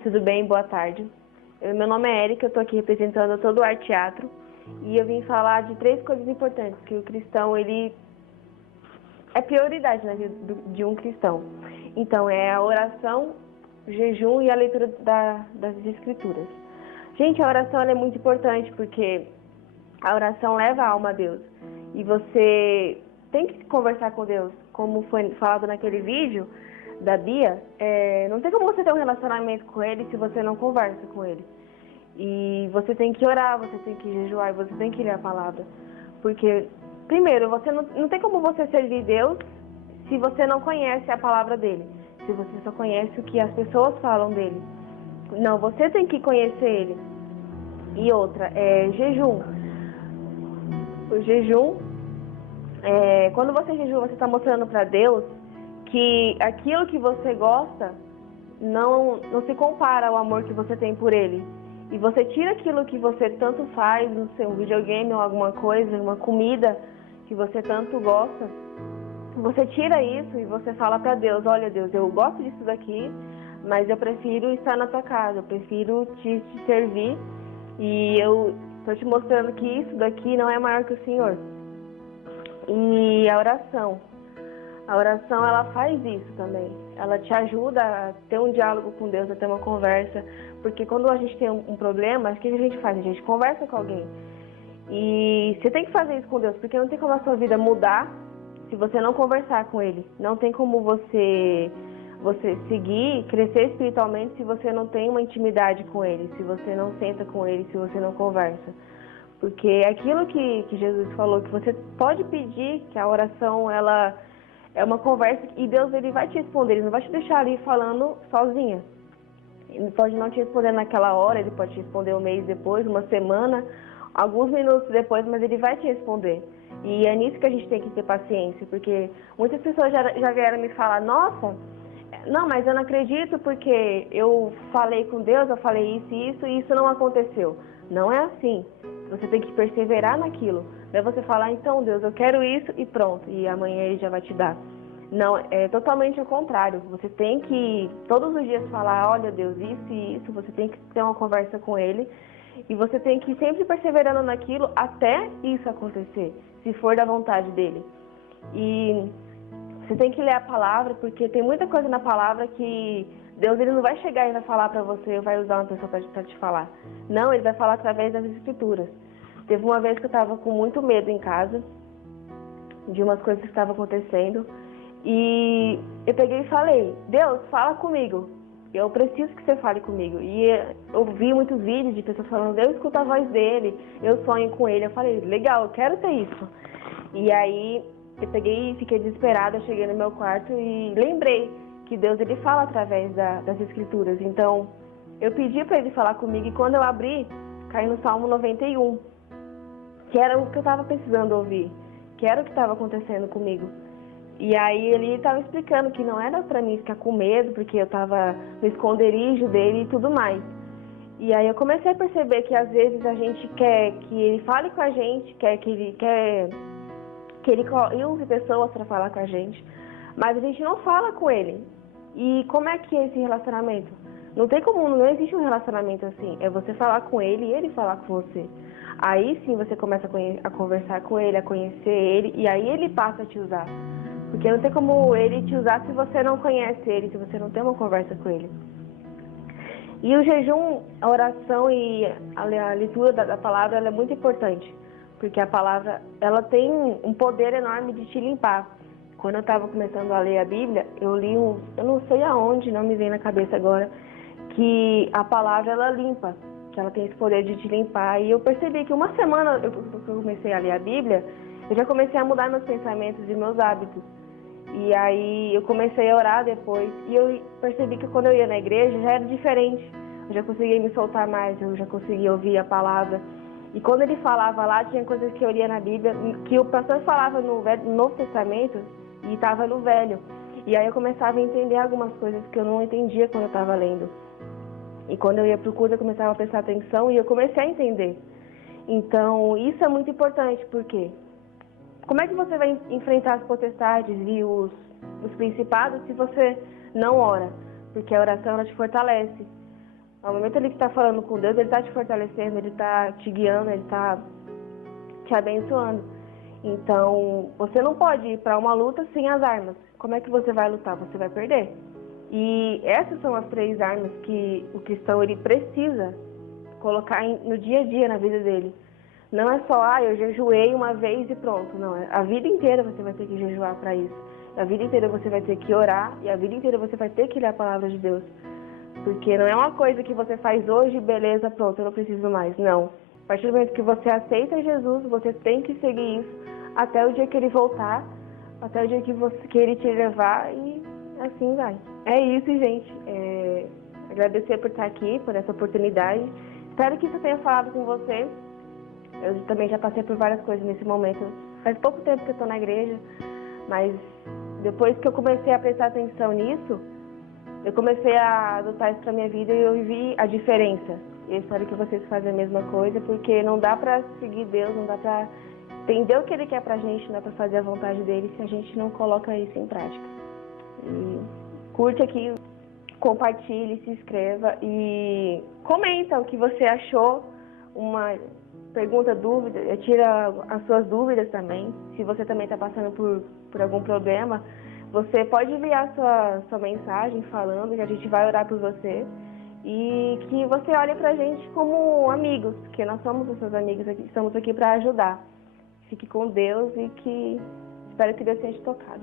gente, tudo bem? Boa tarde. Meu nome é Érica, eu estou aqui representando todo o Arte Teatro e eu vim falar de 3 coisas importantes que o cristão, ele é prioridade na vida de um cristão. Então, é a oração, o jejum e a leitura das Escrituras. Gente, a oração ela é muito importante porque a oração leva a alma a Deus e você tem que conversar com Deus, como foi falado naquele vídeo da Bia, não tem como você ter um relacionamento com Ele se você não conversa com Ele. E você tem que orar, você tem que jejuar, você tem que ler a palavra. Porque, primeiro, você não tem como você servir Deus se você não conhece a palavra dEle. Se você só conhece o que as pessoas falam dEle. Não, você tem que conhecer Ele. E outra, jejum. O jejum, quando você jejua, você está mostrando para Deus que aquilo que você gosta não se compara ao amor que você tem por Ele. E você tira aquilo que você tanto faz, no seu videogame ou alguma coisa, uma comida que você tanto gosta, você tira isso e você fala para Deus, olha Deus, eu gosto disso daqui, mas eu prefiro estar na tua casa, eu prefiro te servir e eu estou te mostrando que isso daqui não é maior que o Senhor. E a oração ela faz isso também. Ela te ajuda a ter um diálogo com Deus, a ter uma conversa. Porque quando a gente tem um problema, o que a gente faz? A gente conversa com alguém. E você tem que fazer isso com Deus, porque não tem como a sua vida mudar se você não conversar com Ele. Não tem como você seguir, crescer espiritualmente se você não tem uma intimidade com Ele, se você não senta com Ele, se você não conversa. Porque aquilo que Jesus falou, que você pode pedir, que a oração, ela é uma conversa e Deus ele vai te responder, Ele não vai te deixar ali falando sozinha. Ele pode não te responder naquela hora, Ele pode te responder um mês depois, uma semana, alguns minutos depois, mas Ele vai te responder. E é nisso que a gente tem que ter paciência, porque muitas pessoas já vieram me falar, nossa, não, mas eu não acredito porque eu falei com Deus, eu falei isso e isso não aconteceu. Não é assim. Você tem que perseverar naquilo. Daí você falar, então Deus, eu quero isso e pronto. E amanhã Ele já vai te dar. Não, é totalmente o contrário. Você tem que todos os dias falar, olha Deus, isso e isso. Você tem que ter uma conversa com Ele. E você tem que ir sempre perseverando naquilo até isso acontecer. Se for da vontade dEle. E você tem que ler a palavra, porque tem muita coisa na palavra que Deus ele não vai chegar e vai falar para você, ou vai usar uma pessoa para te falar. Não, Ele vai falar através das Escrituras. Teve uma vez que eu estava com muito medo em casa, de umas coisas que estavam acontecendo, e eu peguei e falei, Deus, fala comigo, eu preciso que você fale comigo. E eu vi muitos vídeos de pessoas falando, eu escuto a voz dele, eu sonho com ele. Eu falei, legal, eu quero ter isso. E aí eu peguei e fiquei desesperada, eu cheguei no meu quarto e lembrei que Deus ele fala através das Escrituras. Então, eu pedi para Ele falar comigo e quando eu abri, caí no Salmo 91, que era o que eu estava precisando ouvir, que era o que estava acontecendo comigo. E aí Ele estava explicando que não era para mim ficar com medo, porque eu estava no esconderijo dEle e tudo mais. E aí eu comecei a perceber que às vezes a gente quer que Ele fale com a gente, quer que Ele use pessoas para falar com a gente, mas a gente não fala com Ele. E como é que é esse relacionamento? Não tem como, não existe um relacionamento assim. É você falar com Ele e Ele falar com você. Aí sim você começa a conversar com Ele, a conhecer Ele, e aí Ele passa a te usar. Porque não tem como Ele te usar se você não conhece Ele, se você não tem uma conversa com Ele. E o jejum, a oração e a leitura da palavra, ela é muito importante. Porque a palavra, ela tem um poder enorme de te limpar. Quando eu estava começando a ler a Bíblia, eu li eu não sei aonde, não me vem na cabeça agora, que a palavra ela limpa, que ela tem esse poder de te limpar. E eu percebi que uma semana que eu comecei a ler a Bíblia, eu já comecei a mudar meus pensamentos e meus hábitos. E aí eu comecei a orar depois e eu percebi que quando eu ia na igreja já era diferente. Eu já conseguia me soltar mais, eu já conseguia ouvir a palavra. E quando ele falava lá, tinha coisas que eu lia na Bíblia, que o pastor falava no Novo Testamento e estava no Velho. E aí eu começava a entender algumas coisas que eu não entendia quando eu estava lendo. E quando eu ia para o culto, eu começava a prestar atenção e eu comecei a entender. Então, isso é muito importante, porque como é que você vai enfrentar as potestades e os principados se você não ora? Porque a oração ela te fortalece. Ao momento ali que está falando com Deus, Ele está te fortalecendo, Ele está te guiando, Ele está te abençoando. Então, você não pode ir para uma luta sem as armas. Como é que você vai lutar? Você vai perder. E essas são as 3 armas que o cristão ele precisa colocar no dia a dia na vida dele. Não é só, eu jejuei uma vez e pronto. Não, a vida inteira você vai ter que jejuar para isso. A vida inteira você vai ter que orar e a vida inteira você vai ter que ler a palavra de Deus. Porque não é uma coisa que você faz hoje, beleza, pronto, eu não preciso mais. Não. A partir do momento que você aceita Jesus, você tem que seguir isso até o dia que Ele voltar, até o dia que Ele te levar e assim vai. É isso, gente. Agradecer por estar aqui, por essa oportunidade. Espero que isso tenha falado com você. Eu também já passei por várias coisas nesse momento. Faz pouco tempo que eu estou na igreja, mas depois que eu comecei a prestar atenção nisso, eu comecei a adotar isso para minha vida e eu vi a diferença. Eu espero que vocês façam a mesma coisa, porque não dá para seguir Deus, não dá para entender o que Ele quer pra gente, não dá para fazer a vontade dEle se a gente não coloca isso em prática. E curte aqui, compartilhe, se inscreva e comenta o que você achou, uma pergunta, dúvida, tira as suas dúvidas também. Se você também está passando por algum problema, você pode enviar sua mensagem falando que a gente vai orar por você e que você olhe pra gente como amigos, que nós somos os seus amigos aqui, estamos aqui para ajudar. Fique com Deus e que espero que Deus tenha te tocado.